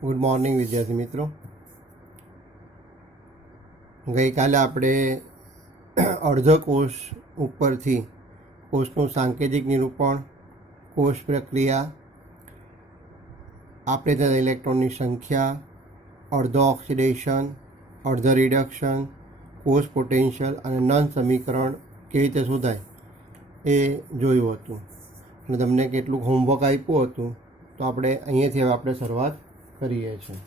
Good morning વિદ્યાર્થી મિત્રો. ગઈકાલે આપણે અર્ધ કોષ ઉપરથી કોષનું સાંકેતિક નિરૂપણ, કોષ પ્રક્રિયા, આપણે ત્યાં ઇલેક્ટ્રોનની સંખ્યા, અર્ધ ઓક્સિડેશન, અર્ધ રિડક્શન, કોષ પોટેન્શિયલ અને નન સમીકરણ કેવી રીતે શોધાય એ જોયું હતું. અને તમને કેટલુંક હોમવર્ક આપ્યું હતું, તો આપણે અહીંયાથી હવે આપણે શરૂઆત કરીએ છીએ.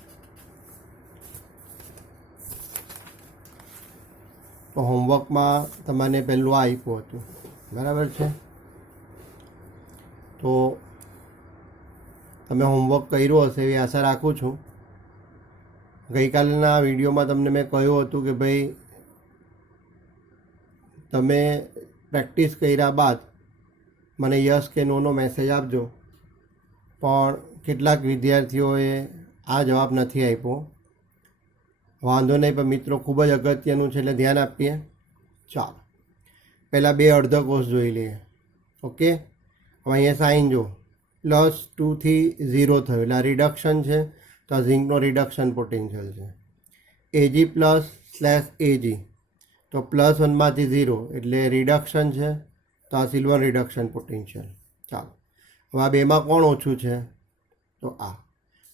તો હોમવર્કમાં તમને પહેલું આ આપ્યું હતું, બરાબર છે? તો તમે હોમવર્ક કર્યું હશે એવી આશા રાખું છું. ગઈકાલના વિડીયોમાં તમને મેં કહ્યું હતું કે ભાઈ તમે પ્રેક્ટિસ કર્યા બાદ મને યસ કે નોનો મેસેજ આપજો, પણ કેટલાક વિદ્યાર્થીઓએ આ જવાબ નથી આપ્યો. વાંધો નહીં, પણ મિત્રો ખૂબ જ અગત્યનું છે એટલે ધ્યાન આપીએ. ચાલો પહેલાં બે અર્ધ કોષ જોઈ લઈએ. ઓકે, હવે અહીંયા સાઇન જો +2 થી 0 થયું એટલે આ રિડક્શન છે, તો આ ઝિંકનો રિડક્શન પોટેન્શિયલ છે. Ag+/Ag તો +1 માંથી 0 એટલે રિડક્શન છે, તો આ સિલ્વર રિડક્શન પોટેન્શિયલ. ચાલો હવે આ બેમાં કોણ ઓછું છે? તો આ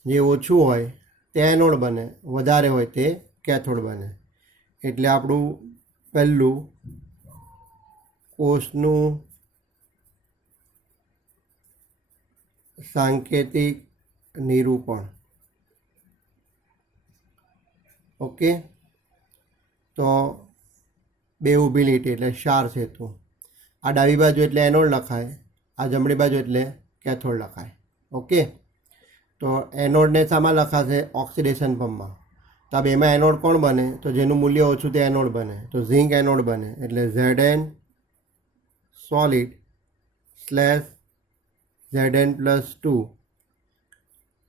જે ઓછું હોય તે એનોડ બને, વધારે હોય તે કેથોડ બને. એટલે આપણું પહેલું કોષનું સાંકેતિક નિરૂપણ. ઓકે, તો બે ઊભી લીટી એટલે ક્ષાર સેતુ. આ ડાબી બાજુ એટલે એનોડ લખાય, આ જમણી બાજુ એટલે કેથોડ લખાય. ઓકે, તો એનોડને શામાં લખાશે? ઓક્સિડેશન પંપમાં. તો આ બેમાં એનોડ કોણ બને? તો જેનું મૂલ્ય ઓછું તે એનોડ બને, તો ઝિંક એનોડ બને. એટલે Zn સોલિડ /Zn+2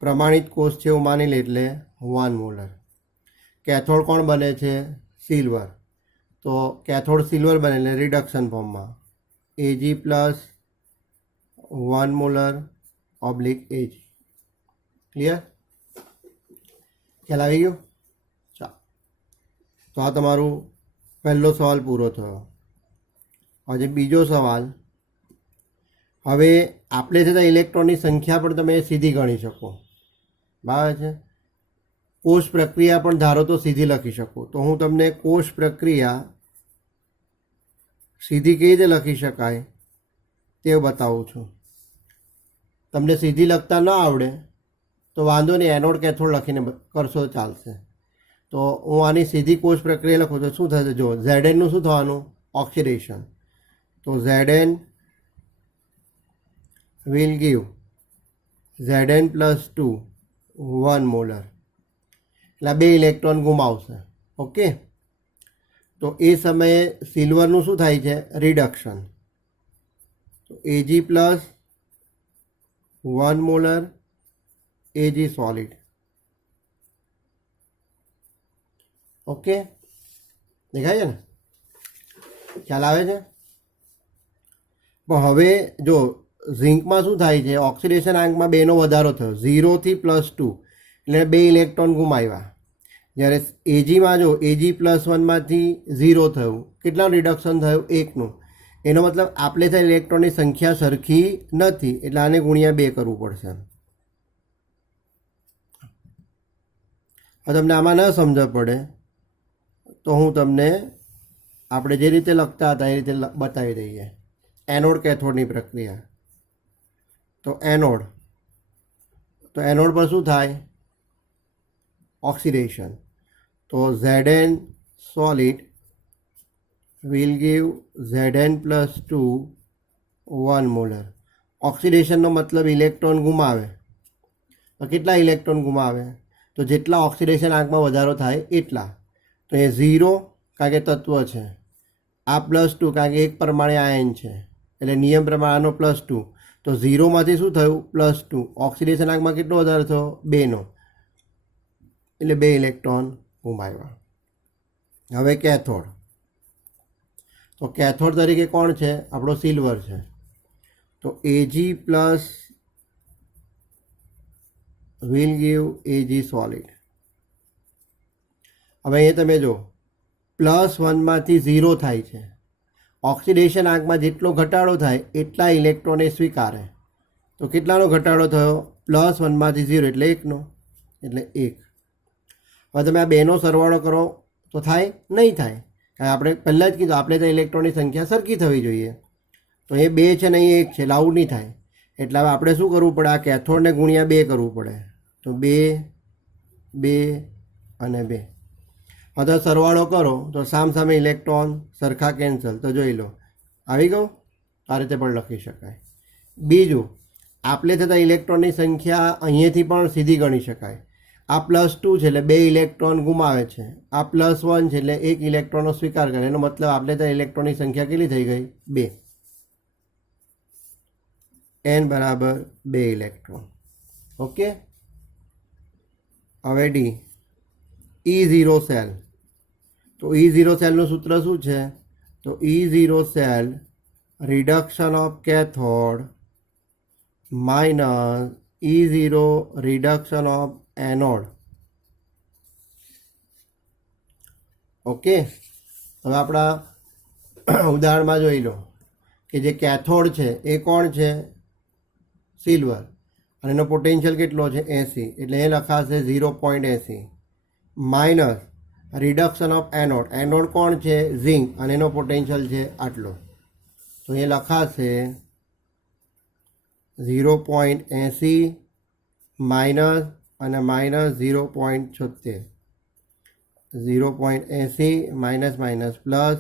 પ્રમાણિત કોષ છે એવું માની લે એટલે 1 મોલર. કેથોડ કોણ બને છે? સિલ્વર. તો કેથોડ સિલ્વર બને એટલે રિડક્શન ફોર્મમાં Ag+1 મોલર / Ag. ક્લિયર? ખ્યાલ આવી ગયો? ચાલો, તો આ તમારું પહેલો સવાલ પૂરો થયો. આજે બીજો સવાલ. હવે આપણે થતા ઇલેક્ટ્રોનની સંખ્યા પણ તમે સીધી ગણી શકો, બરાબર છે? કોષ પ્રક્રિયા પણ ધારો તો સીધી લખી શકો. તો હું તમને કોષ પ્રક્રિયા સીધી કેવી રીતે લખી શકાય તે બતાવું છું. તમને સીધી લખતા ન આવડે તો વાંધો નહીં, એનોડ કેથોડ લખીને કરશો ચાલશે. તો હું આની સીધી કોષ પ્રક્રિયા લખું તો શું થશે? જો Znનું શું થવાનું? ઓક્સિડેશન. તો Zn will give Zn+2 1 molar. એટલે બે ઇલેક્ટ્રોન ગુમાવશે. ઓકે, તો એ સમયે સિલ્વરનું શું થાય છે? રિડક્શન. તો Ag+1 molar Ag solid. Okay, દેખાય છે ને? ખ્યાલ આવે છે? પણ હવે જો ઝિંકમાં શું થાય છે? ઓક્સિડેશન આંકમાં બેનો વધારો થયો, 0 થી +2 એટલે બે ઇલેક્ટ્રોન ગુમાવ્યા. જ્યારે એજીમાં જો Ag+1 માંથી 0 થયું, કેટલાનું રિડક્શન થયું? 1નું. એનો મતલબ આપણે ત્યાં ઇલેક્ટ્રોનની સંખ્યા સરખી નથી, એટલે આને ગુણ્યા 2 કરવું પડશે. હવે તમને આમાં ન સમજ પડે તો હું તમને આપણે જે રીતે લખતા હતા એ રીતે બતાવી દઈએ. એનોડ કેથોડની પ્રક્રિયા. તો એનોડ પર શું થાય? ઓક્સિડેશન. તો Zn solid will give Zn+2 1 molar. ઓક્સિડેશનનો મતલબ ઇલેક્ટ્રોન ગુમાવે. તો કેટલા ઇલેક્ટ્રોન ગુમાવે? તો જેટલા ઓક્સિડેશન આંકમાં વધારો થાય એટલા. તો એ 0 કારણ કે તત્વ છે, આ +2 કારણ કે એક પરમાણે આયન છે, એટલે નિયમ પ્રમાણે આનો +2. તો 0માંથી શું થયું? +2. ઓક્સિડેશન આંકમાં કેટલો વધારો થયો? 2નો. એટલે 2 ઇલેક્ટ્રોન ગુમાવ્યા. હવે કેથોડ. તો કેથોડ તરીકે કોણ છે? આપણો સિલ્વર છે. તો Ag+ will give Ag solid. હવે અહીંયા તમે જો +1માંથી 0 થાય છે. ઓક્સિડેશન આંકમાં જેટલો ઘટાડો થાય એટલા ઇલેક્ટ્રોન એ સ્વીકારે. તો કેટલાનો ઘટાડો થયો? +1માંથી 0 એટલે 1નો, એટલે 1. હવે તમે આ બેનો સરવાળો કરો તો થાય? નહીં થાય. કારણ આપણે પહેલાં જ કીધું આપણે તો ઇલેક્ટ્રોનની સંખ્યા સરખી થવી જોઈએ. તો એ 2 છે ને અહીં 1 છે, એટલે આવું નહીં થાય. એટલે હવે આપણે શું કરવું પડે? આ કેથોડને ગુણ્યા 2 કરવું પડે. તો 2, 2 અને 2. હવે સરવાળો કરો તો સામસામે ઇલેક્ટ્રોન સરખા કેન્સલ. તો જોઈ લો, આવી ગયું. આ રીતે પણ લખી શકાય. બીજું, આપણે થતાં ઇલેક્ટ્રોનની સંખ્યા અહીંયાથી પણ સીધી ગણી શકાય. આ +2 છે એટલે 2 ઇલેક્ટ્રોન ગુમાવે છે. આ +1 છે એટલે 1 ઇલેક્ટ્રોનનો સ્વીકાર કરે. એનો મતલબ આપણે ત્યાં ઇલેક્ટ્રોનની સંખ્યા કેટલી થઈ ગઈ? 2. n બરાબર 2 ઇલેક્ટ્રોન. ઓકે. હવે ડી, E0 સેલ. તો E0 સેલનું સૂત્ર શું છે? તો E0 cell reduction of cathode minus E0 reduction of anode. Okay. હવે આપણા ઉદાહરણમાં જોઈ લો કે જે કેથોડ છે એ કોણ છે? સિલ્વર. અને એનો પોટેન્શિયલ કેટલો છે? 80. એટલે એ લખાશે 0.80 minus reduction of anode. Anode કોણ છે? ઝિંક. અને એનો પોટેન્શિયલ છે આટલો. તો એ લખાશે 0.80 માઇનસ અને minus 0.76. 0.80 minus minus plus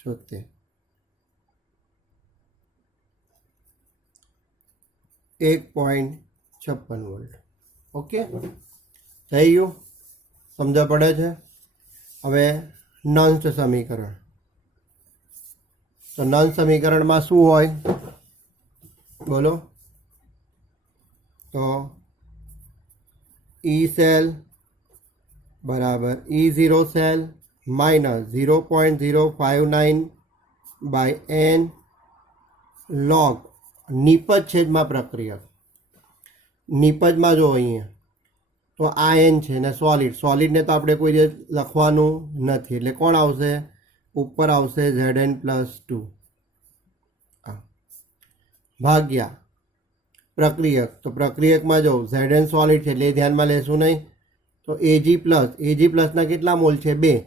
76. 1.56 volt. Okay, થઈ ગયું? સમજ પડે છે? હવે નંસ સમીકરણ. તો નંસ સમીકરણમાં શું હોય બોલો? તો E સેલ બરાબર E0 cell minus 0.059/n log નિપજ છેદમાં પ્રક્રિયક. નિપજમાં જો અહીંયા તો આ n છે ને સોલિડ. સોલિડને તો આપણે કોઈ દિવસ લખવાનું નથી. એટલે કોણ આવશે? ઉપર આવશે Zn+2 ભાગ્યા પ્રક્રિયક. તો પ્રક્રિયકમાં જો Zn સોલિડ છે એટલે એ ધ્યાનમાં લેશું નહીં. તો Ag પ્લસના કેટલા મોલ છે? 2.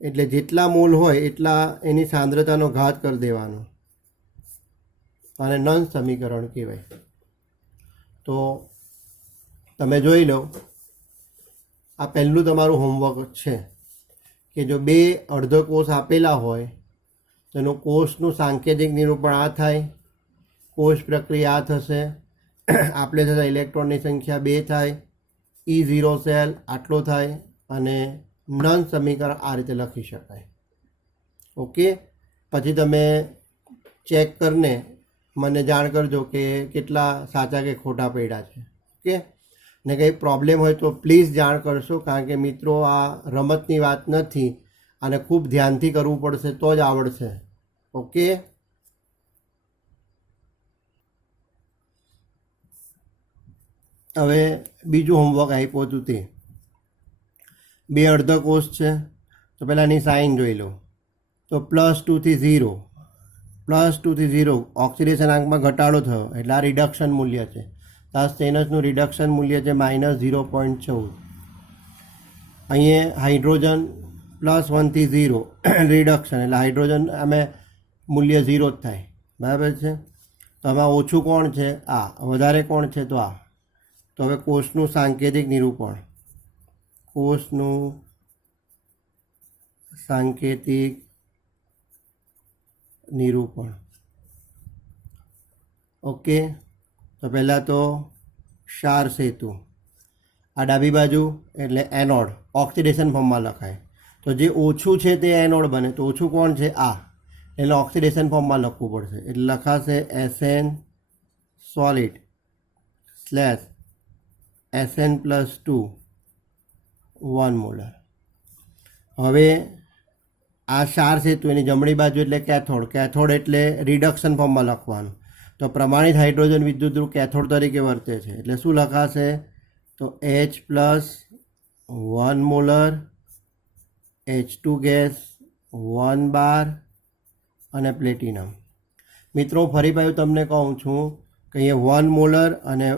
એટલે જેટલા મોલ હોય એટલા એની સાંદ્રતાનો ઘાત કરી દેવાનો. આને નંસ સમીકરણ કહેવાય. તો તમે જોઈ લો, આ પહેલું તમારું હોમવર્ક છે કે જો 2 અર્ધ કોષ આપેલા હોય તો એનું કોષનું સાંકેતિક નિરૂપણ આ થાય, કોષ પ્રક્રિયા આ થશે, આપણે થતા ઇલેક્ટ્રોનની સંખ્યા 2 થાય, E0 સેલ આટલો થાય અને નંસ સમીકરણ આ રીતે લખી શકાય. ઓકે. પછી તમે ચેક કરીને મને જાણ કરજો કે કેટલા સાચા કે ખોટા પડ્યા છે. ઓકે. ને કંઈ પ્રોબ્લેમ હોય તો પ્લીઝ જાણ કરશો, કારણ કે મિત્રો આ રમતની વાત નથી અને ખૂબ ધ્યાનથી કરવું પડશે તો જ આવડશે. ઓકે. હવે બીજું હોમવર્ક આપ્યું હતું તે 2 અર્ધ કોષ છે. તો પહેલાંની સાઇન જોઈ લો. તો +2 થી 0, +2 થી 0 ઓક્સિડેશન આંકમાં ઘટાડો થયો એટલે આ રિડક્શન મૂલ્ય છે. તો આ સ્ટેનસનું રિડક્શન મૂલ્ય છે -0.14. અહીંયા હાઇડ્રોજન +1 થી 0 રિડક્શન એટલે હાઇડ્રોજન અમે મૂલ્ય 0 જ થાય. બરાબર છે. તો આમાં ઓછું કોણ છે? આ. વધારે કોણ છે? તો આ. તો હવે કોષનું સાંકેતિક નિરૂપણ. કોષનું સાંકેતિક નિરૂપણ. ઓકે. તો પહેલાં તો ક્ષાર સેતુ. આ ડાબી બાજુ એટલે એનોડ, ઓક્સિડેશન ફોર્મમાં લખાય. તો જે ઓછું છે તે એનોડ બને. તો ઓછું કોણ છે? આ. એટલે ઓક્સિડેશન ફોર્મમાં લખવું પડશે. એટલે લખાશે SN સોલિડ / SN+2 1 મોલર. હવે આ ક્ષાર સેતુ એની જમણી બાજુ એટલે કેથોડ. કેથોડ એટલે રિડક્શન ફોર્મમાં લખવાનું. તો તો પ્રમાણિત હાઇડ્રોજન વિદ્યુત ધ્રુવ કેથોડ તરીકે વર્તે છે એટલે શું લખાશે? તો H+1 મોલર, H2 ગેસ 1 બાર અને પ્લેટિનમ. મિત્રો ફરી પાછું તમને કહું છું કે અહીંયા 1 મોલર અને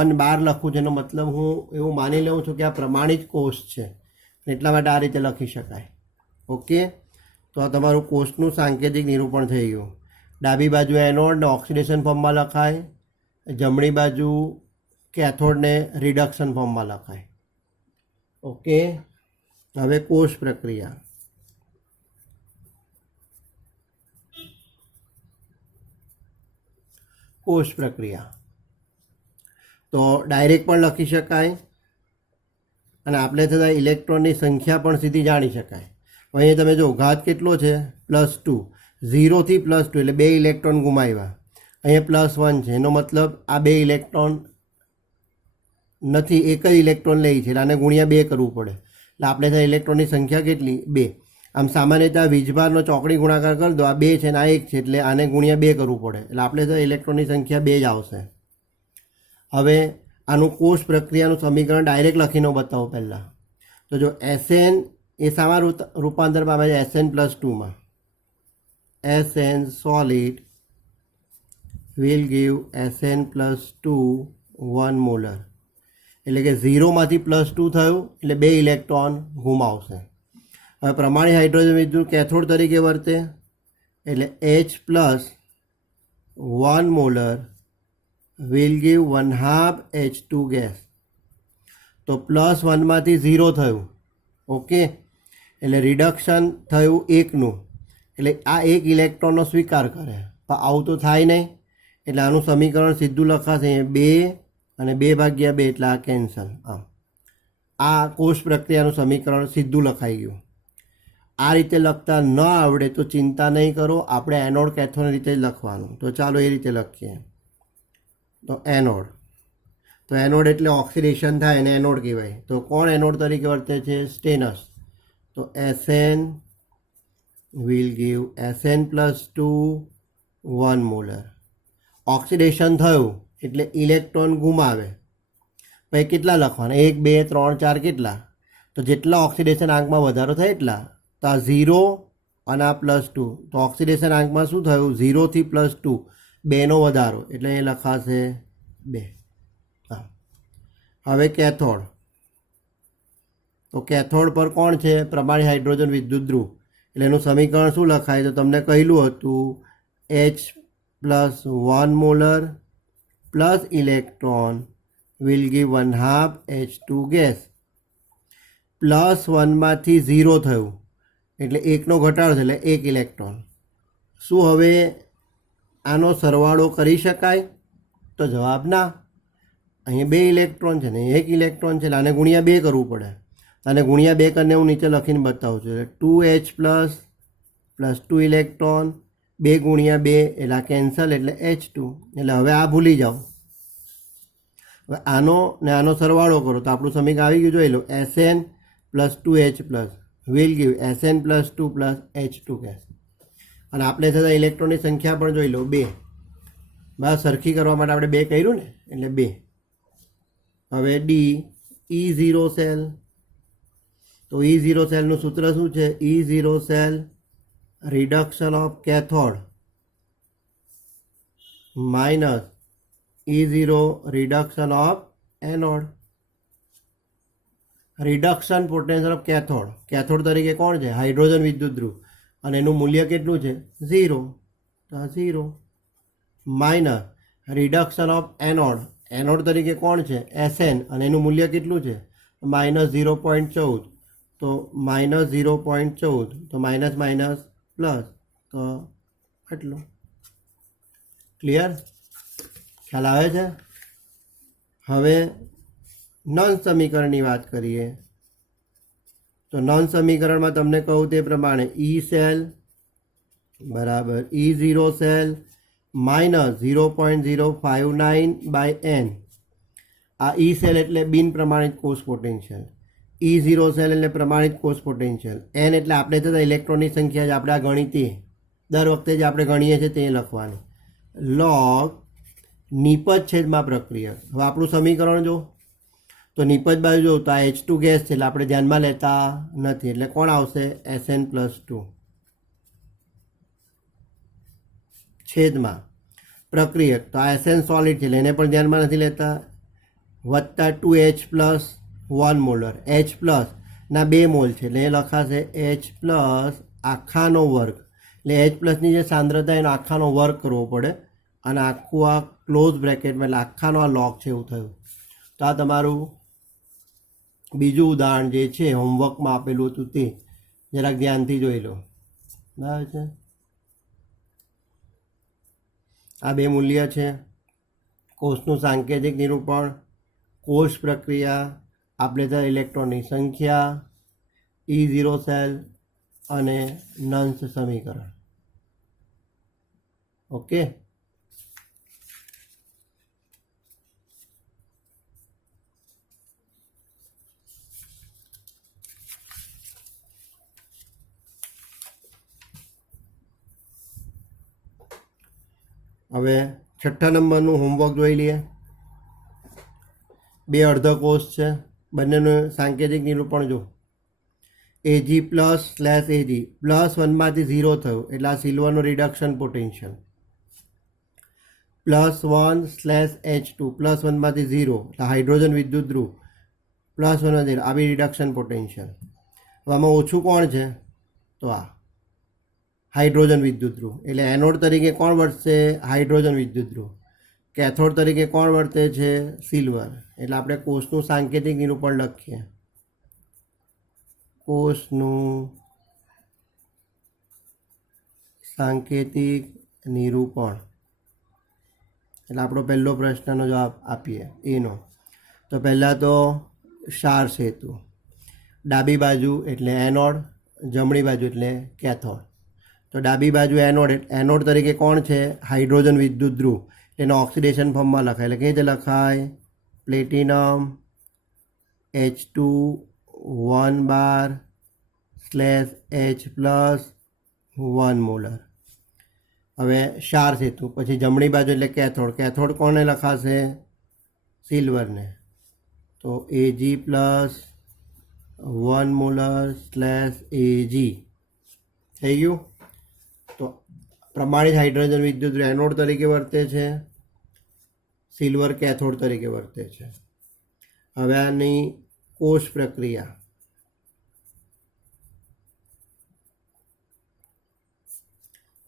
1 બાર લખું છું એનો મતલબ હું એવું માની લઉં છું કે આ પ્રમાણિત કોષ છે, એટલા માટે આ રીતે લખી શકાય. ઓકે, તો આ તમારું કોષનું સાંકેતિક નિરૂપણ થઈ ગયું. ડાબી બાજુ એનોડને ઓક્સિડેશન ફોર્મમાં લખાય, જમણી બાજુ કેથોડને રિડક્શન ફોર્મમાં લખાય. ઓકે, હવે કોષ પ્રક્રિયા. કોષ પ્રક્રિયા તો ડાયરેક્ટ પણ લખી શકાય અને આપણે થતા ઇલેક્ટ્રોનની સંખ્યા પણ સીધી જાણી શકાય. અહીં તમે જો ઘાત કેટલો છે? +2. 0 થી +2 એટલે 2 ઇલેક્ટ્રોન ગુમાવ્યા. અહીંયા +1 છે, એનો મતલબ આ 2 ઇલેક્ટ્રોન નથી, એક જ ઇલેક્ટ્રોન લે છે એટલે આને ગુણ્યા 2 કરવું પડે. એટલે આપણે ત્યાં ઇલેક્ટ્રોનની સંખ્યા કેટલી? 2. આમ સામાન્ય રીતે વીજભારનો ચોકડી ગુણાકાર કરી દો, આ 2 છે ને આ 1 છે એટલે આને ગુણ્યા 2 કરવું પડે, એટલે આપણે ત્યાં ઇલેક્ટ્રોનની સંખ્યા 2 જ આવશે. હવે આનું કોષ પ્રક્રિયાનું સમીકરણ ડાયરેક્ટ લખીને બતાવો પહેલાં. તો જો Sn એ શામાં રૂપાંતર પામે છે? Sn+2માં. Sn solid will give Sn+2 1 molar, એટલે કે 0માંથી +2 થયું એટલે 2 ઇલેક્ટ્રોન ગુમાવશે. હવે પ્રમાણિત હાઇડ્રોજન વિદ્યુત કેથોડ તરીકે વર્તે એટલે H+1 molar will give 1/2 H2 gas. તો +1માંથી 0 થયું. ઓકે, એટલે રિડક્શન થયું 1નું, એટલે આ 1 ઇલેક્ટ્રોનનો સ્વીકાર કરે. પણ આવું તો થાય નહીં, એટલે આનું સમીકરણ સીધું લખાશે 2 અને 2/2 એટલે આ કેન્સલ. આ કોષ પ્રક્રિયાનું સમીકરણ સીધું લખાઈ ગયું. આ રીતે લખતા ન આવડે તો ચિંતા નહીં કરો, આપણે એનોડ કેથોડ રીતે જ લખવાનું. તો ચાલો એ રીતે લખીએ. તો એનોડ, તો એનોડ એટલે ઓક્સિડેશન થાય એને એનોડ કહેવાય. તો કોણ એનોડ તરીકે વર્તે છે? સ્ટેનસ. તો Sn will give Sn+2 1 molar. Oxidation થયું એટલે ઇલેક્ટ્રોન ગુમાવે. પછી કેટલા લખવાના? 1 2 3 4 કેટલા? તો જેટલા ઓક્સિડેશન આંકમાં વધારો થાય એટલા. તો આ 0 અને આ +2, તો ઓક્સિડેશન આંકમાં શું થયું? 0 થી +2 2નો વધારો, એટલે એ લખાશે 2. હા, હવે કેથોડ. તો કેથોડ પર કોણ છે? પ્રમાણિત હાઇડ્રોજન વિદ્યુત ધ્રુવ. એટલે એનું સમીકરણ શું લખાય? તો તમને કહેલું હતું H+1 molar plus electron will give 1/2 H2 gas. +1માંથી 0 થયું એટલે 1નો ઘટાડો એટલે 1 ઇલેક્ટ્રોન. શું હવે આનો સરવાળો કરી શકાય? તો જવાબ ના. અહીં 2 ઇલેક્ટ્રોન છે ને 1 ઇલેક્ટ્રોન છે એટલે આને ગુણ્યા 2 કરવું પડે. અને ગુણ્યા 2 કરીને હું નીચે લખીને બતાવું છું. એટલે 2H+ +2 ઇલેક્ટ્રોન, 2 ગુણ્યા 2 એટલે આ કેન્સલ એટલે H2. એટલે હવે આ ભૂલી જાઓ. હવે આનો ને આનો સરવાળો કરો તો આપણું સમીકરણ આવી ગયું. જોઈ લો, Sn+2H+ will give Sn+2 H2 gas. અને આપણે થતા ઇલેક્ટ્રોનની સંખ્યા પણ જોઈ લો 2. બસ સરખી કરવા માટે આપણે 2 કર્યું ને એટલે 2. હવે D E0 સેલ. તો E0 સેલનું સૂત્ર શું છે? E0 cell reduction of cathode minus E0 reduction of anode. Reduction potential of cathode, cathode તરીકે કોણ છે? હાઇડ્રોજન વિદ્યુત ધ્રુવ, અને એનું મૂલ્ય કેટલું છે? 0. તો આ 0 minus reduction of anode, anode તરીકે કોણ છે? Sn, અને એનું મૂલ્ય કેટલું છે? -0.14. તો -0.14, તો માઇનસ માઇનસ પ્લસ, તો આટલું. ક્લિયર? ખ્યાલ આવે છે? હવે નોન સમીકરણની વાત કરીએ. તો નોન સમીકરણમાં તમને કહું તે પ્રમાણે E સેલ બરાબર E0 સેલ -0.059/n. આ E સેલ એટલે બિન પ્રમાણિત કોષ પોટેન્શિયલ, E0 સેલ એટલે પ્રમાણિત કોષ પોટેન્શિયલ, n એટલે આપણે થતા ઇલેક્ટ્રોનની સંખ્યા જ આપણે આ ગણી તે દર વખતે જે આપણે ગણીએ છીએ તે લખવાનું. log નિપજ છેદમાં પ્રક્રિયક. હવે આપણું સમીકરણ જો, તો નિપજ બાજુ જો તો આ H2 ગેસ છે એટલે આપણે ધ્યાનમાં લેતા નથી, એટલે કોણ આવશે? SN+2 છેદમાં પ્રક્રિયક, તો આ SN સોલિડ છે એટલે એને પણ ધ્યાનમાં નથી લેતા, વત્તા 2H+1 મોલર. H પ્લસ ના 2 મોલ છે એટલે એ લખાશે H પ્લસ આખાનો વર્ગ. એટલે H પ્લસની જે સાંદ્રતા એનો આખાનો વર્ગ કરવો પડે અને આખું આ ક્લોઝ બ્રેકેટમાં એટલે આખાનો આ લોગ છે એવું થયું. તો આ તમારું બીજું ઉદાહરણ જે છે હોમવર્કમાં આપેલું હતું તે જરાક ધ્યાનથી જોઈ લો. બરાબર છે. આ બે મૂલ્ય છે. કોષનું સાંકેતિક નિરૂપણ, કોષ પ્રક્રિયા, આપણે ત્યાં ઇલેક્ટ્રોનની સંખ્યા, E0 સેલ અને નન્સ સમીકરણ. ઓકે. હવે 6થા નંબરનું હોમવર્ક જોઈ લઈએ. બે અર્ધકોષ છે, બંનેનું સાંકેતિક નિરૂપણ જો. Ag પ્લસ સ્લેશ Ag +1માંથી 0 થયું એટલે આ સિલ્વરનું રિડક્શન પોટેન્શિયલ. +1 સ્લેશ H2 +1માંથી 0 એટલે હાઇડ્રોજન વિદ્યુત ધ્રુવ +1 0 આ બી રિડક્શન પોટેન્શિયલ. હવે આમાં ઓછું કોણ છે? તો આ હાઇડ્રોજન વિદ્યુત ધ્રુવ. એટલે એનોડ તરીકે કોણ વર્તશે? હાઇડ્રોજન વિદ્યુત ધ્રુવ. કેથોડ તરીકે કોણ વર્તે છે? સિલ્વર. એટલે આપણે કોષનું સાંકેતિક નિરૂપણ લખીએ. કોષનું સાંકેતિક નિરૂપણ એટલે આપણો પહેલો પ્રશ્નનો જવાબ આપીએ એનો. તો પહેલાં તો ક્ષાર સેતુ. ડાબી બાજુ એટલે એનોડ, જમણી બાજુ એટલે કેથોડ. તો ડાબી બાજુ એનોડ તરીકે કોણ છે? હાઇડ્રોજન વિદ્યુત ધ્રુવ. એનો ઓક્સિડેશન ફોર્મમાં લખાય એટલે કેવી રીતે લખાય? પ્લેટિનમ H2 1 બાર સ્લેશ H પ્લસ 1 મોલર. હવે ક્ષાર સેતુ પછી જમણી બાજુ એટલે કેથોડ. કેથોડ કોને લખાશે? સિલ્વરને. તો Ag plus 1 molar slash Ag થઈ ગયું. તો પ્રમાણિત હાઇડ્રોજન વિદ્યુત એનોડ તરીકે વર્તે છે, સિલ્વર કેથોડ તરીકે વર્તે છે. હવે આની કોષ પ્રક્રિયા.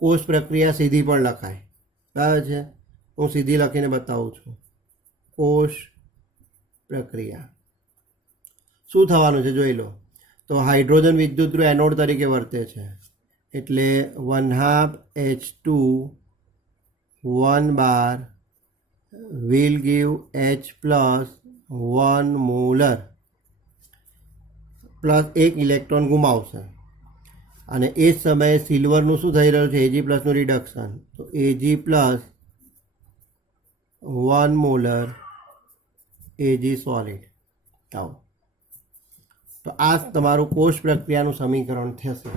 કોષ પ્રક્રિયા સીધી પણ લખાય. બરાબર છે. હું સીધી લખીને બતાવું છું. કોષ પ્રક્રિયા શું થવાનું છે જોઈ લો. તો હાઇડ્રોજન વિદ્યુત ધ્રુવ એનોડ તરીકે વર્તે છે એટલે 1/2 H2 1 bar will give H plus 1 molar plus 1 electron ગુમાવશે. અને એ જ સમયે સિલ્વરનું શું થઈ રહ્યું છે? Ag પ્લસનું રિડક્શન. તો Ag plus 1 molar Ag solid. આવો. તો આ તમારું કોષ પ્રક્રિયાનું સમીકરણ થશે.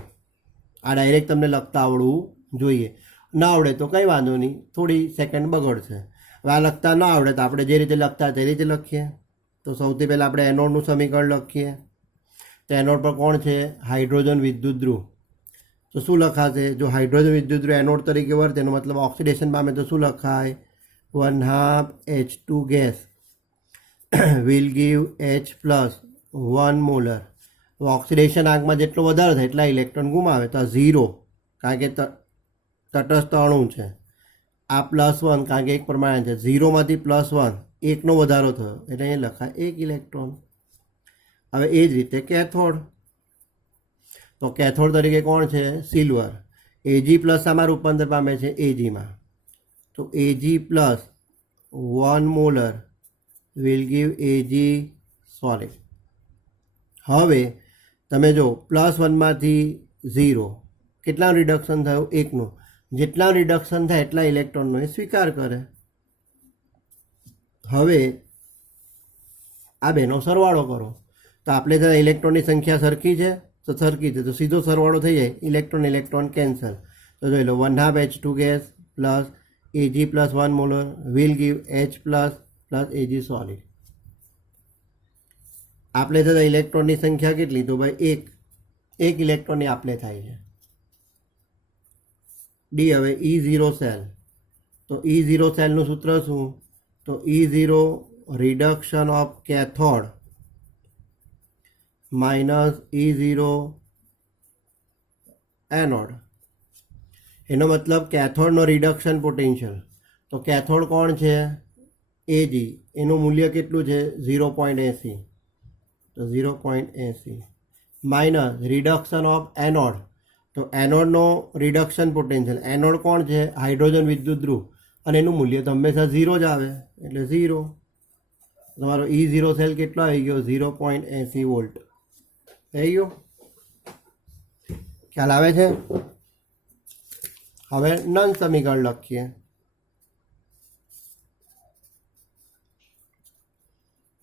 આ ડાયરેક્ટ તમને લખતા આવડવું જોઈએ. ના આવડે તો કંઈ વાંધો નહીં, થોડી સેકન્ડ બગડશે. હવે આ લખતા ન આવડે તો આપણે જે રીતે લખતા તે રીતે લખીએ. તો સૌથી પહેલાં આપણે એનોડનું સમીકરણ લખીએ. તો એનોડ પર કોણ છે? હાઇડ્રોજન વિદ્યુત ધ્રુવ. તો શું લખાશે? જો હાઇડ્રોજન વિદ્યુત ધ્રુવ એનોડ તરીકે વર્તે એનો મતલબ ઓક્સિડેશન પામે તો શું લખાય? 1/2 H2 gas will give H plus 1 molar. Oxidation આંકમાં જેટલો વધારો થાય એટલા ઇલેક્ટ્રોન ગુમાવે. તો આ 0 કારણ કે તટસ્થ અણુ છે. આ +1 કારણ કે એક પ્રમાણે છે. 0માંથી +1 1નો વધારો થયો એટલે અહીં લખાય 1 ઇલેક્ટ્રોન. હવે એ જ રીતે કેથોડ. તો કેથોડ તરીકે કોણ છે? સિલ્વર. Ag પ્લસ આમાં રૂપાંતર પામે છે Agમાં. તો Ag plus 1 molar will give Ag solid. હવે તમે જો +1માંથી 0 કેટલાનું રિડક્શન થયું? 1નું. જેટલા રિડક્શન થાય એટલા ઇલેક્ટ્રોનનો એ સ્વીકાર કરે. હવે આ બેનો સરવાળો કરો. તો આપણે ત્યાં ઇલેક્ટ્રોનની સંખ્યા સરખી છે તો સરખી છે, તો સીધો સરવાળો થઈ જાય. Electron cancel. તો જોઈ લો 1/2 H2 gas plus Ag plus 1 molar will give H plus Ag solid. આપલે થતા ઇલેક્ટ્રોનની સંખ્યા કેટલી? તો ભાઈ એક ઇલેક્ટ્રોનની આપલે થાય છે. ડી. હવે E0 સેલ, તો E0 સેલનું સૂત્ર શું? તો E0 reduction of cathode minus E0 anode. એનો મતલબ કેથોડનો રિડક્શન પોટેન્શિયલ. તો કેથોડ કોણ છે? Ag. એનું મૂલ્ય કેટલું છે? 0.80. તો 0.80 માઇનસ રિડક્શન ઓફ એનોડ. તો એનોડનો રિડક્શન પોટેન્શિયલ, એનોડ કોણ છે? હાઇડ્રોજન વિદ્યુત ધ્રુવ, અને એનું મૂલ્ય તો હંમેશા 0 જ આવે, એટલે 0. તમારો E0 સેલ કેટલો આવી ગયો? 0.80 વોલ્ટ થઈ ગયો. ખ્યાલ આવે છે? હવે નન સમીકરણ લખીએ.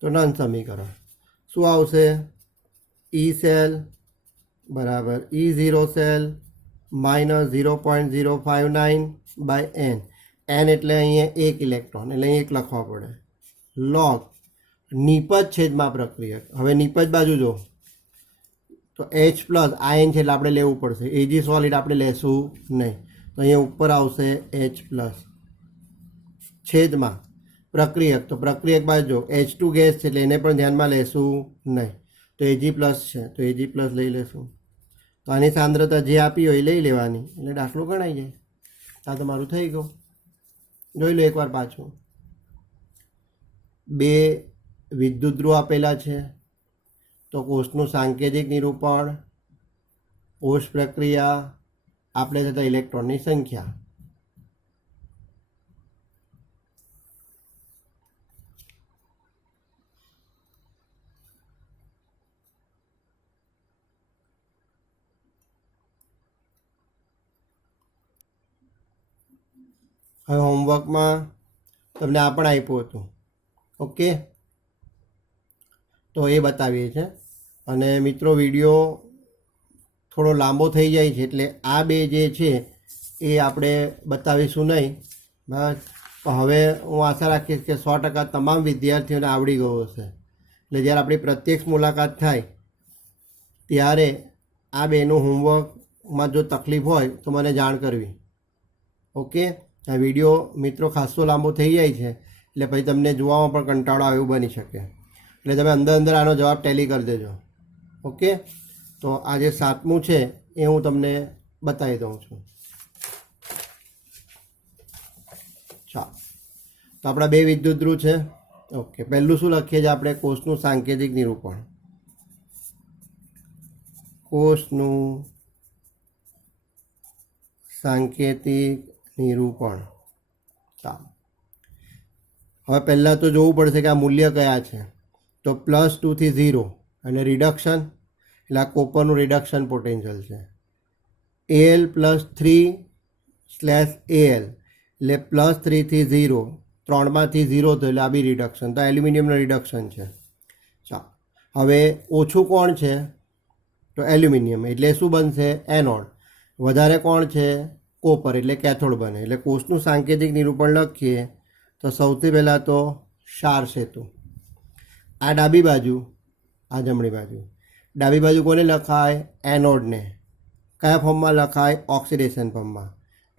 તો નન સમીકરણ શું આવશે? E સેલ બરાબર E0 cell minus 0.059 by n. n એટલે અહીંયા 1 ઇલેક્ટ્રોન, એટલે અહીં 1 લખવા પડે. લોગ નિપજ છેદમાં પ્રક્રિયક. હવે નિપજ બાજુ જો તો H પ્લસ આયન છે એટલે આપણે લેવું પડશે. Ag સોલિડ આપણે લેશું નહીં, તો અહીંયા ઉપર આવશે H પ્લસ છેદમાં પ્રક્રિયક. તો પ્રક્રિયક બાજુ H2 ગેસ છે એટલે એને પણ ધ્યાનમાં લેશું નહીં, તો Ag પ્લસ છે તો Ag પ્લસ લઈ લેશું. તો આની સાંદ્રતા જે આપી હોય એ લઈ લેવાની, એટલે દાખલો ગણાઈ જાય. આ તમારું થઈ ગયું. જોઈ લો એકવાર પાછું. 2 વિદ્યુત ધ્રુવ આપેલા છે, તો કોષનું સાંકેતિક નિરૂપણ, કોષ પ્રક્રિયા, આપણે થતા ઇલેક્ટ્રોનની સંખ્યા. હવે હોમવર્કમાં તમને આ પણ આપ્યું હતું, ઓકે, તો એ બતાવીએ છીએ. અને મિત્રો વિડીયો થોડો લાંબો થઈ જાય છે એટલે આ બે જે છે એ આપણે બતાવીશું નહીં. બસ હવે હું આશા રાખીશ કે 100% તમામ વિદ્યાર્થીઓને આવડી ગયું હશે. એટલે જ્યારે આપણી પ્રત્યક્ષ મુલાકાત થાય ત્યારે આ બેનું હોમવર્કમાં જો તકલીફ હોય તો મને જાણ કરવી, ઓકે. આ વિડીયો મિત્રો ખાસો લાંબો થઈ જાય છે એટલે પછી તમને જોવામાં પણ કંટાળો આવે એવું બની શકે, એટલે તમે અંદર આનો જવાબ ટેલી કરી દેજો, ઓકે. તો આ જે 7મું છે એ હું તમને બતાવી દઉં છું. ચાલો, તો આપણા 2 વિદ્યુત ધ્રુવ છે, ઓકે. પહેલું શું લખીએ છીએ આપણે? કોષનું સાંકેતિક નિરૂપણ. કોષનું સાંકેતિક નિરૂપણ. ચાલો, હવે પહેલાં તો જોવું પડશે કે આ મૂલ્ય કયા છે. તો +2 થી 0 અને રિડક્શન એટલે આ કોપરનું રિડક્શન પોટેન્શિયલ છે. Al +3/Al એટલે +3 થી 0, 3માંથી 0 થયું એટલે આ બી રિડક્શન, તો એલ્યુમિનિયમનું રિડક્શન છે. ચાલો, હવે ઓછું કોણ છે? તો એલ્યુમિનિયમ, એટલે શું બનશે? એનોડ. વધારે કોણ છે? કોપર, એટલે કેથોડ બને. એટલે કોષનું સાંકેતિક નિરૂપણ લખીએ તો સૌથી પહેલાં તો ક્ષાર સેતુ. આ ડાબી બાજુ, આ જમણી બાજુ. ડાબી બાજુ કોને લખાય? એનોડને. કયા ફોર્મમાં લખાય? ઓક્સિડેશન ફોર્મમાં.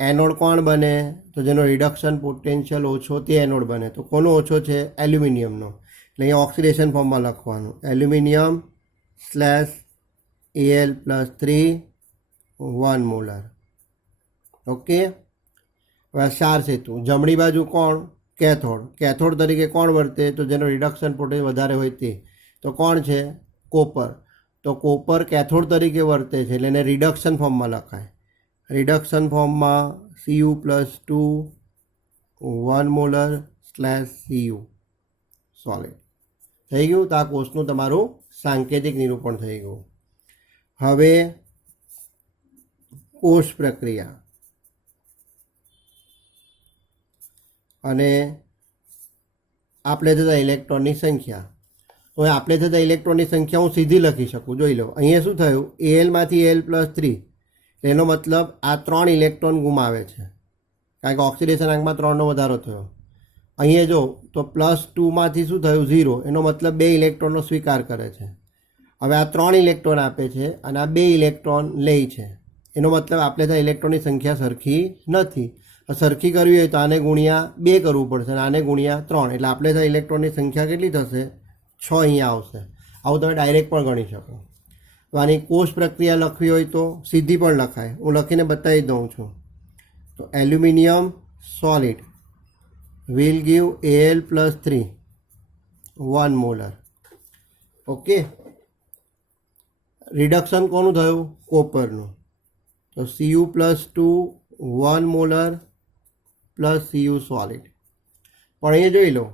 એનોડ કોણ બને? તો જેનો રિડક્શન પોટેન્શિયલ ઓછો તે એનોડ બને. તો કોનો ઓછો છે? એલ્યુમિનિયમનો. એટલે અહીંયા ઓક્સિડેશન ફોર્મમાં લખવાનું એલ્યુમિનિયમ /Al +3 1 મોલર, ઓકે. હવે ક્ષાર સેતુ જમણી બાજુ કોણ? કેથોડ. કેથોડ તરીકે કોણ વર્તે? તો જેનો રિડક્શન પોટેન્શિયલ વધારે હોય તે. તો કોણ છે? કોપર. તો કોપર કેથોડ તરીકે વર્તે છે એટલે એને રિડક્શન ફોર્મમાં લખાય. રિડક્શન ફોર્મમાં Cu+2 1 મોલર /Cu સોલિડ થઈ ગયું. તો આ કોષનું તમારું સાંકેતિક નિરૂપણ થઈ ગયું. હવે કોષ પ્રક્રિયા અને આપણે થતા ઇલેક્ટ્રોનની સંખ્યા. હવે આપણે થતા ઇલેક્ટ્રોનની સંખ્યા હું સીધી લખી શકું. જોઈ લો અહીંયા શું થયું? Al માંથી Al +3, એનો મતલબ આ 3 ઇલેક્ટ્રોન ગુમાવે છે, કારણ કે ઓક્સિડેશન આંકમાં 3નો વધારો થયો. અહીંયા જો તો +2માંથી શું થયું 0, એનો મતલબ 2 ઇલેક્ટ્રોનનો સ્વીકાર કરે છે. હવે આ 3 ઇલેક્ટ્રોન આપે છે અને આ 2 ઇલેક્ટ્રોન લે છે, એનો મતલબ આપણે ત્યાં ઇલેક્ટ્રોનની સંખ્યા સરખી નથી. સરખી કરવી હોય તો આને ગુણ્યા 2 કરવું પડશે અને આને ગુણ્યા 3, એટલે આપણે ત્યાં ઇલેક્ટ્રોનની સંખ્યા કેટલી થશે? 6 અહીંયા આવશે. આવું તમે ડાયરેક્ટ પણ ગણી શકો. આની કોષ પ્રક્રિયા લખવી હોય તો સીધી પણ લખાય, હું લખીને બતાવી દઉં છું. તો aluminium solid will give Al+3 1 molar. Okay, reduction કોનું થયું? કોપરનું. તો Cu+2 1 molar plus Cu solid. પણ એ જોઈ લો,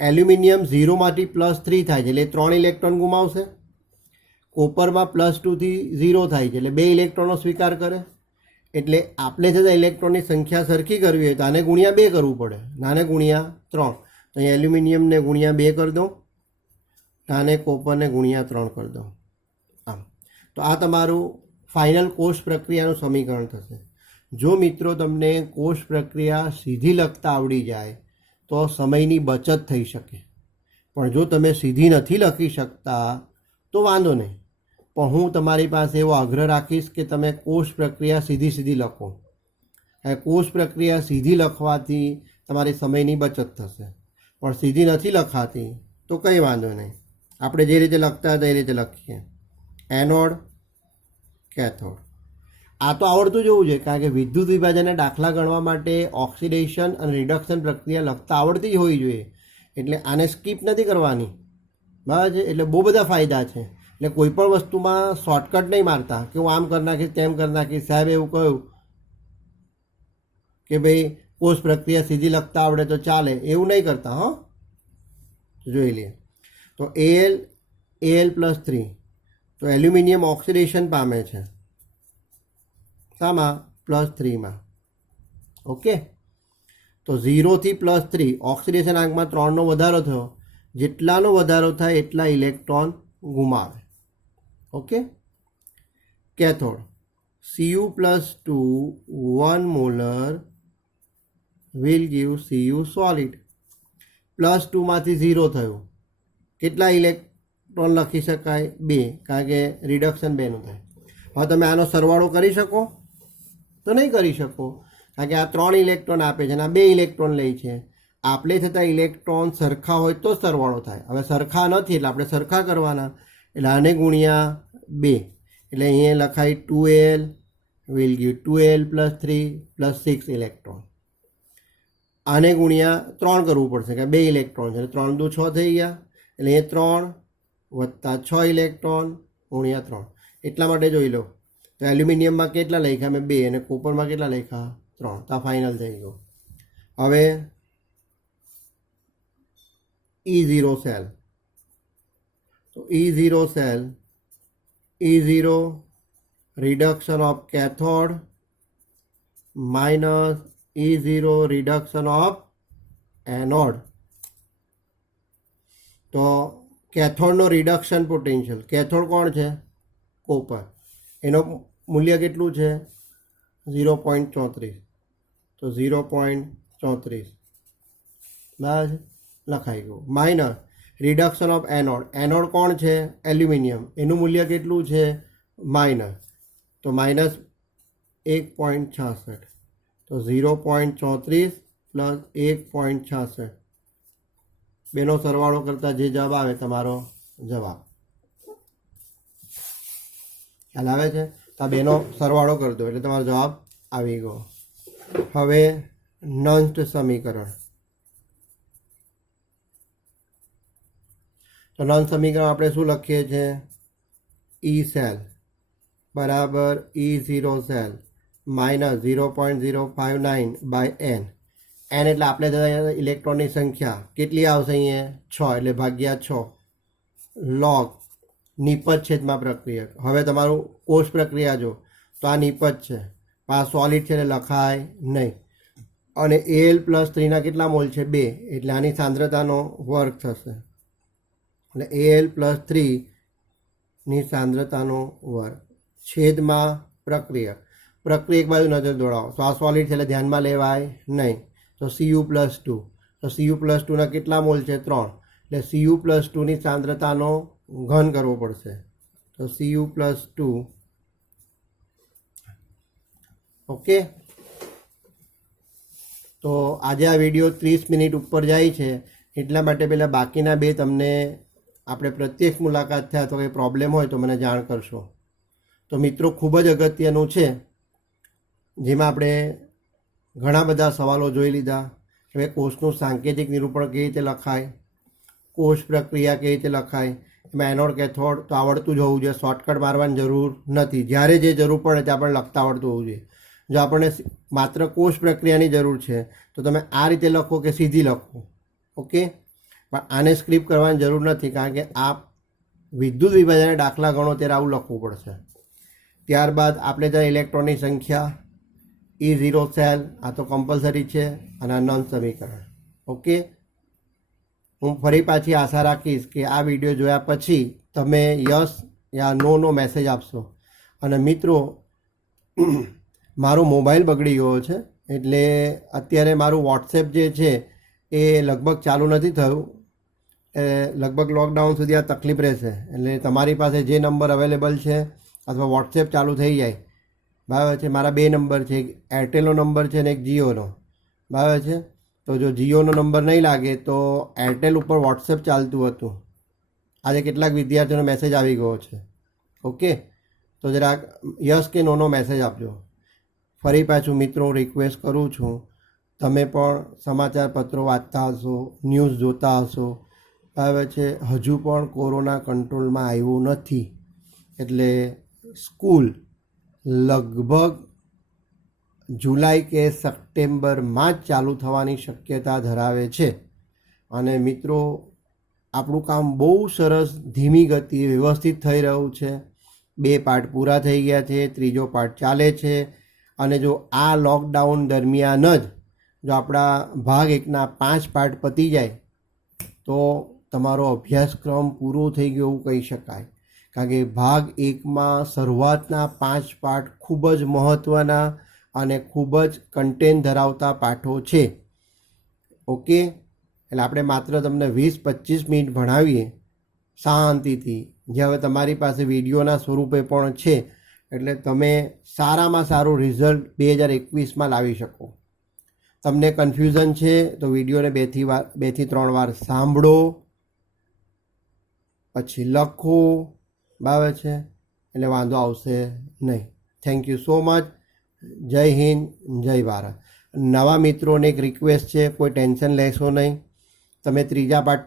એલ્યુમિનિયમ 0માંથી +3 થાય છે એટલે 3 ઇલેક્ટ્રોન ગુમાવશે. કોપરમાં +2થી 0 થાય છે એટલે 2 ઇલેક્ટ્રોનનો સ્વીકાર કરે. એટલે આપણે છતાં ઇલેક્ટ્રોનની સંખ્યા સરખી કરવી હોય તો આને ગુણ્યા 2 કરવું પડે, આને ગુણ્યા 3. તો અહીં એલ્યુમિનિયમને ગુણ્યા 2 કરી દો, આને કોપરને ગુણ્યા 3 કરી દો. આમ તો આ તમારું ફાઇનલ કોષ પ્રક્રિયાનું સમીકરણ થશે. જો મિત્રો તમને કોષ પ્રક્રિયા સીધી લખતા આવડી જાય તો સમયની બચત થઈ શકે. પણ જો તમે સીધી નથી લખી શકતા તો વાંધો નહીં, પણ હું તમારી પાસે એવો આગ્રહ રાખીશ કે તમે કોષ પ્રક્રિયા સીધી લખો. કોષ પ્રક્રિયા સીધી લખવાથી તમારી સમયની બચત થશે, પણ સીધી નથી લખાતી તો કંઈ વાંધો નહીં, આપણે જે રીતે લખતા હતા એ રીતે લખીએ. Anode, cathode. આ તો આવડતું જ હોવું જોઈએ, કારણ કે વિદ્યુત વિભાજનના દાખલા ગણવા માટે ઓક્સિડેશન અને રિડક્શન પ્રક્રિયા લખતા આવડતી જ હોવી જોઈએ. એટલે આને સ્કીપ નથી કરવાની, બરાબર છે? એટલે બહુ બધા ફાયદા છે. એટલે કોઈ પણ વસ્તુમાં શોર્ટકટ નહીં મારતા કે હું આમ કરી નાખીશ તેમ કરી નાખીશ. સાહેબ એવું કહ્યું કે ભાઈ કોષ પ્રક્રિયા સીધી લખતા આવડે તો ચાલે, એવું નહીં કરતા. હો, જોઈ લઈએ. તો Al+3, તો એલ્યુમિનિયમ ઓક્સિડેશન પામે છે શામાં? +3માં. ઓકે, તો 0થી +3 ઓક્સિડેશન આંકમાં 3નો વધારો થયો. જેટલાનો વધારો થાય એટલા ઇલેક્ટ્રોન ગુમાવે. Okay, cathode Cu+2 1 molar will give Cu solid. +2માંથી 0 થયું, કેટલા ઇલેક્ટ્રોન લખી શકાય? 2, કારણ કે રિડક્શન 2નું થાય. હવે તમે આનો સરવાળો કરી શકો? તો નહીં કરી શકો, કારણ કે આ 3 ઇલેક્ટ્રોન આપે છે અને આ 2 ઇલેક્ટ્રોન લે છે. આપણે થતાં ઇલેક્ટ્રોન સરખા હોય તો સરવાળો થાય. હવે સરખા નથી એટલે આપણે સરખા કરવાના, એટલે આને ગુણ્યા 2, એટલે અહીંયા લખાય 2Al will give 2Al+3 + 6 electron. આને ગુણ્યા 3 કરવું પડશે, કે 2 ઇલેક્ટ્રોન છે એટલે 3 દુ 6 થઈ ગયા, એટલે એ 3 વત્તા 6 ઇલેક્ટ્રોન ગુણ્યા 3. એટલા માટે જોઈ લો, તો એલ્યુમિનિયમમાં કેટલા લખ્યા મેં? 2, અને કોપરમાં કેટલા લખ્યા? 3. તો આ ફાઇનલ થઈ ગયો. હવે E0 સેલ. તો E0 cell, E0 reduction of cathode minus E0 reduction of anode. તો કેથોડનો રિડક્શન પોટેન્શિયલ, કેથોડ કોણ છે? કોપર. એનો મૂલ્ય કેટલું છે? 0.34. તો 0.34 બરાબર લખાઈ ગયું. Minus reduction of anode, anode કોણ છે? એલ્યુમિનિયમ. એનું મૂલ્ય કેટલું છે? માઇનસ. તો માઇનસ 1.66. તો 0.34 પ્લસ 1.66, બેનો સરવાળો કરતાં જે જવાબ આવે તમારો જવાબ. ખ્યાલ આવે છે? તો આ બેનો સરવાળો કરી દો એટલે તમારો જવાબ આવી ગયો. હવે નન્સ્ટ સમીકરણ. તો નન સમીકરણ આપણે શું લખીએ છીએ? E સેલ બરાબર E0 cell minus 0.059/n. n એટલે આપણે ઇલેક્ટ્રોનની સંખ્યા કેટલી આવશે? અહીંયા 6, એટલે ભાગ્યા 6 લોગ નિપજ છેદમાં પ્રક્રિયક. હવે તમારું કોષ પ્રક્રિયા જો, તો આ નિપજ છે, આ સોલિડ છે એટલે લખાય નહીં. અને Al+3ના કેટલા મોલ છે? 2, એટલે આની સાંદ્રતાનો વર્ગ થશે. એટલે Al+3ની સાંદ્રતાનો વર્ગ છેદમાં પ્રક્રિયક. પ્રક્રિયા એક બાજુ નજર દોડાવો તો આ સોલિડ છે એટલે ધ્યાનમાં લેવાય નહીં. તો Cu+2, તો Cu+2ના કેટલા મોલ છે? 3. એટલે Cu+2ની સાંદ્રતાનો ઘન કરવો પડશે. તો Cu+2. ઓકે. તો આજે આ વિડીયો 30 મિનિટ ઉપર જાય છે એટલા માટે પહેલાં બાકીના બે તમને આપણે પ્રત્યક્ષ મુલાકાત થયા તો કંઈ પ્રોબ્લેમ હોય તો મને જાણ કરશો. તો મિત્રો ખૂબ જ અગત્યનું છે, જેમાં આપણે ઘણા બધા સવાલો જોઈ લીધા. હવે કોષનું સાંકેતિક નિરૂપણ કેવી રીતે લખાય, કોષ પ્રક્રિયા કેવી રીતે લખાય, એમાં એનોડ કેથોડ તો આવડતું જ હોવું જોઈએ, શોર્ટકટ મારવાની જરૂર નથી. જ્યારે જે જરૂર પડે તે આપણને લખતા આવડતું હોવું જોઈએ. જો આપણને માત્ર કોષ પ્રક્રિયાની જરૂર છે તો તમે આ રીતે લખો કે સીધી લખો, ઓકે. પણ આને સ્ક્રિપ્ટ કરવાની જરૂર નથી, કારણ કે આ વિદ્યુત વિભાજનના દાખલા ગણો ત્યારે આવું લખવું પડશે. ત્યારબાદ આપણે ત્યાં ઇલેક્ટ્રોનની સંખ્યા, E0 સેલ, આ તો કમ્પલસરી છે, અને આ નોન સમીકરણ, ઓકે. હું ફરી પાછી આશા રાખીશ કે આ વિડીયો જોયા પછી તમે યસ યા નો મેસેજ આપશો. અને મિત્રો, મારો મોબાઈલ બગડી ગયો છે એટલે અત્યારે મારું વોટ્સએપ જે છે એ લગભગ ચાલુ નથી થયું. લગભગ લોકડાઉન સુધી આ તકલીફ રહેશે. એટલે તમારી પાસે જે નંબર અવેલેબલ છે અથવા વોટ્સએપ ચાલુ થઈ જાય, બરાબર છે. મારા 2 નંબર છે, એક એરટેલનો નંબર છે અને એક જીઓનો, બરાબર છે. તો જો જીઓનો નંબર નહીં લાગે તો એરટેલ ઉપર વોટ્સએપ ચાલતું હતું. આજે કેટલાક વિદ્યાર્થીઓનો મેસેજ આવી ગયો છે, ઓકે. તો જરાક યસ કે નોનો મેસેજ આપજો. ફરી પાછું મિત્રો રિક્વેસ્ટ કરું છું, તમે પણ સમાચાર પત્રો વાંચતા હશો, ન્યૂઝ જોતા હશો, બરાબર છે. હજુ પણ કોરોના કંટ્રોલમાં આવ્યું નથી. એટલે સ્કૂલ લગભગ જુલાઈ કે સપ્ટેમ્બરમાં જ ચાલુ થવાની શક્યતા ધરાવે છે. અને મિત્રો, આપણું કામ બહુ સરસ ધીમી ગતિએ વ્યવસ્થિત થઈ રહ્યું છે. 2 પાર્ટ પૂરા થઈ ગયા છે, 3જો પાર્ટ ચાલે છે. અને જો આ લોકડાઉન દરમિયાન જ જો આપણા ભાગ 1ના 5 પાર્ટ પતી જાય તો તમારો અભ્યાસક્રમ પૂરો થઈ ગયો એવું કહી શકાય. કારણ કે ભાગ 1માં શરૂઆતના 5 પાઠ ખૂબ જ મહત્ત્વના અને ખૂબ જ કન્ટેન્ટ ધરાવતા પાઠો છે, ઓકે. એટલે આપણે માત્ર તમને 20-25 મિનિટ ભણાવીએ શાંતિથી, જે હવે તમારી પાસે વિડીયોના સ્વરૂપે પણ છે. એટલે તમે સારામાં સારું રિઝલ્ટ 2021માં લાવી શકો. તમને કન્ફ્યુઝન છે તો વિડીયોને 2 થી 3 વાર સાંભળો, પછી લખો, બરાબર છે. એટલે વાંધો આવશે નહીં. Thank you so much. જય હિન્દ, જય ભારત. નવા મિત્રોને એક રિક્વેસ્ટ છે, કોઈ ટેન્શન લેશો નહીં. તમે 3જા પાઠ